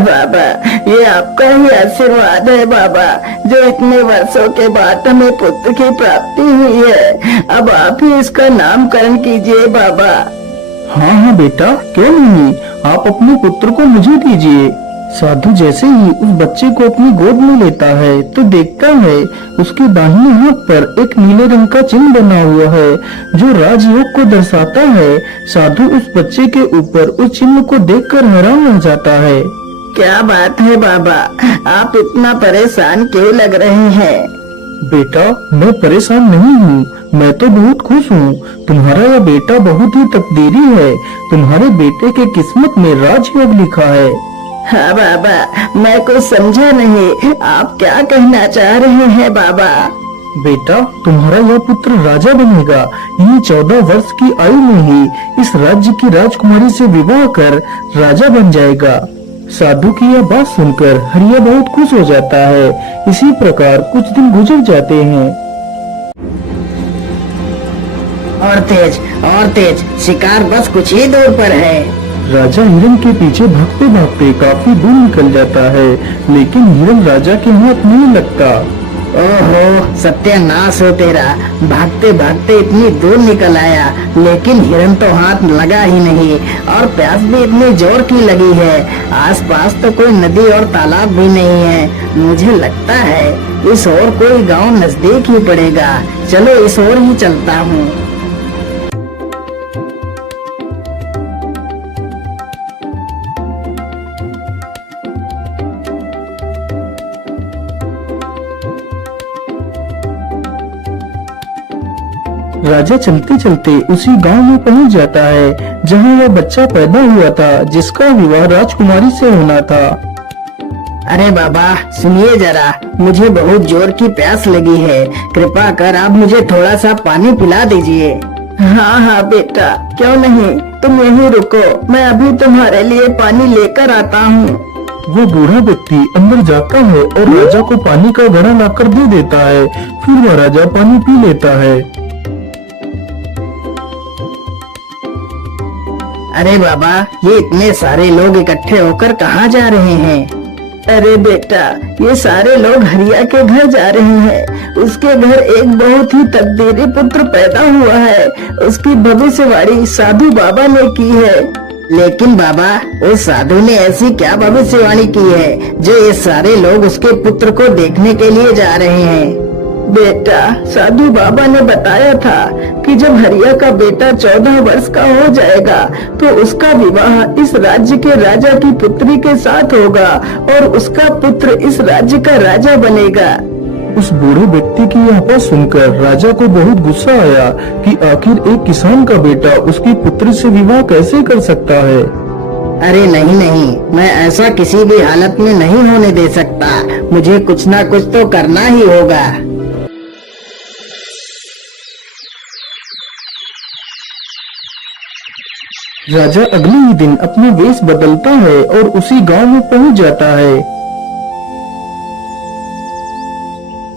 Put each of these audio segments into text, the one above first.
बाबा, ये आपका ही आशीर्वाद है बाबा, जो इतने वर्षों के बाद हमें पुत्र की प्राप्ति हुई है। अब आप ही इसका नामकरण कीजिए बाबा। हाँ हाँ बेटा, क्यों नहीं, आप अपने पुत्र को मुझे दीजिए। साधु जैसे ही उस बच्चे को अपनी गोद में लेता है तो देखता है उसके दाहिने हाथ पर एक नीले रंग का चिन्ह बना हुआ है जो राजयोग को दर्शाता है। साधु उस बच्चे के ऊपर उस चिन्ह को देखकर हैरान रह जाता है। क्या बात है बाबा, आप इतना परेशान क्यों लग रहे हैं? बेटा, मैं परेशान नहीं हूँ, मैं तो बहुत खुश हूँ। तुम्हारा यह बेटा बहुत ही तकदीरी है। तुम्हारे बेटे के किस्मत में राजयोग लिखा है। हाँ बाबा, मैं कुछ समझा नहीं, आप क्या कहना चाह रहे हैं बाबा? बेटा, तुम्हारा यह पुत्र राजा बनेगा। ये 14 वर्ष की आयु में ही इस राज्य की राजकुमारी से विवाह कर राजा बन जाएगा। साधु की यह बात सुनकर हरिया बहुत खुश हो जाता है। इसी प्रकार कुछ दिन गुजर जाते हैं। और तेज, शिकार बस कुछ ही दूर पर है। राजा हिरन के पीछे भागते भागते काफी दूर निकल जाता है, लेकिन हिरन राजा के हाथ नहीं लगता। ओहो, सत्यानाश हो तेरा, भागते भागते इतनी दूर निकल आया, लेकिन हिरन तो हाथ लगा ही नहीं, और प्यास भी इतनी जोर की लगी है। आसपास तो कोई नदी और तालाब भी नहीं है। मुझे लगता है इस ओर कोई गांव नजदीक ही पड़ेगा। चलो इस ओर ही चलता हूँ। राजा चलते चलते उसी गांव में पहुंच जाता है जहां वह बच्चा पैदा हुआ था जिसका विवाह राजकुमारी से होना था। अरे बाबा, सुनिए जरा, मुझे बहुत जोर की प्यास लगी है। कृपा कर आप मुझे थोड़ा सा पानी पिला दीजिए। हाँ हाँ बेटा, क्यों नहीं, तुम यहीं रुको, मैं अभी तुम्हारे लिए पानी लेकर आता हूँ। वो बूढ़ा व्यक्ति अंदर जाता है और राजा को पानी का घड़ा लाकर दे देता है। फिर वह राजा पानी पी लेता है। अरे बाबा, ये इतने सारे लोग इकट्ठे होकर कहाँ जा रहे हैं? अरे बेटा, ये सारे लोग हरिया के घर जा रहे हैं। उसके घर एक बहुत ही तकदीरी पुत्र पैदा हुआ है। उसकी भविष्यवाणी साधु बाबा ने की है। लेकिन बाबा, उस साधु ने ऐसी क्या भविष्यवाणी की है जो ये सारे लोग उसके पुत्र को देखने के लिए जा रहे हैं? बेटा, साधु बाबा ने बताया था कि जब हरिया का बेटा 14 वर्ष का हो जाएगा तो उसका विवाह इस राज्य के राजा की पुत्री के साथ होगा और उसका पुत्र इस राज्य का राजा बनेगा। उस बूढ़े व्यक्ति की यह बात सुनकर राजा को बहुत गुस्सा आया कि आखिर एक किसान का बेटा उसकी पुत्री से विवाह कैसे कर सकता है। अरे नहीं नहीं, मैं ऐसा किसी भी हालत में नहीं होने दे सकता। मुझे कुछ ना कुछ तो करना ही होगा। राजा अगले ही दिन अपना वेश बदलता है और उसी गांव में पहुंच जाता है।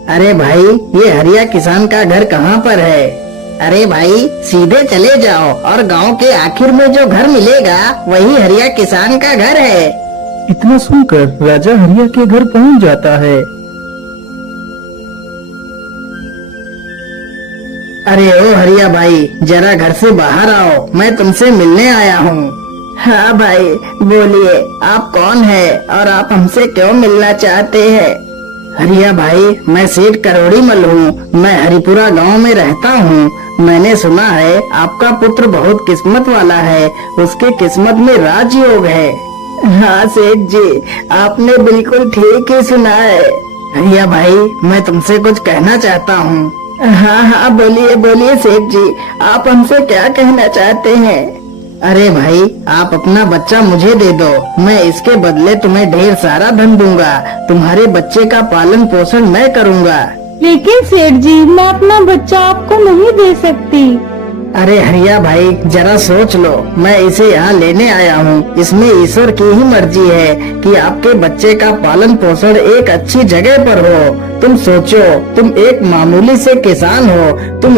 अरे भाई, ये हरिया किसान का घर कहाँ पर है? अरे भाई, सीधे चले जाओ और गांव के आखिर में जो घर मिलेगा वही हरिया किसान का घर है। इतना सुनकर राजा हरिया के घर पहुंच जाता है। अरे ओ हरिया भाई, जरा घर से बाहर आओ, मैं तुमसे मिलने आया हूँ। हाँ भाई, बोलिए, आप कौन है और आप हमसे क्यों मिलना चाहते हैं? हरिया भाई, मैं सेठ करोड़ीमल हूँ। मैं हरिपुरा गांव में रहता हूँ। मैंने सुना है आपका पुत्र बहुत किस्मत वाला है, उसके किस्मत में राजयोग है। हाँ सेठ जी, आपने बिल्कुल ठीक ही सुना है। हरिया भाई, मैं तुमसे कुछ कहना चाहता हूँ। हाँ हाँ, बोलिए बोलिए सेठ जी, आप हमसे क्या कहना चाहते हैं? अरे भाई, आप अपना बच्चा मुझे दे दो, मैं इसके बदले तुम्हें ढेर सारा धन दूंगा। तुम्हारे बच्चे का पालन पोषण मैं करूंगा। लेकिन सेठ जी, मैं अपना बच्चा आपको नहीं दे सकती। अरे हरिया भाई, जरा सोच लो, मैं इसे यहाँ लेने आया हूँ। इसमें ईश्वर की ही मर्जी है कि आपके बच्चे का पालन पोषण एक अच्छी जगह पर हो। तुम सोचो, तुम एक मामूली से किसान हो, तुम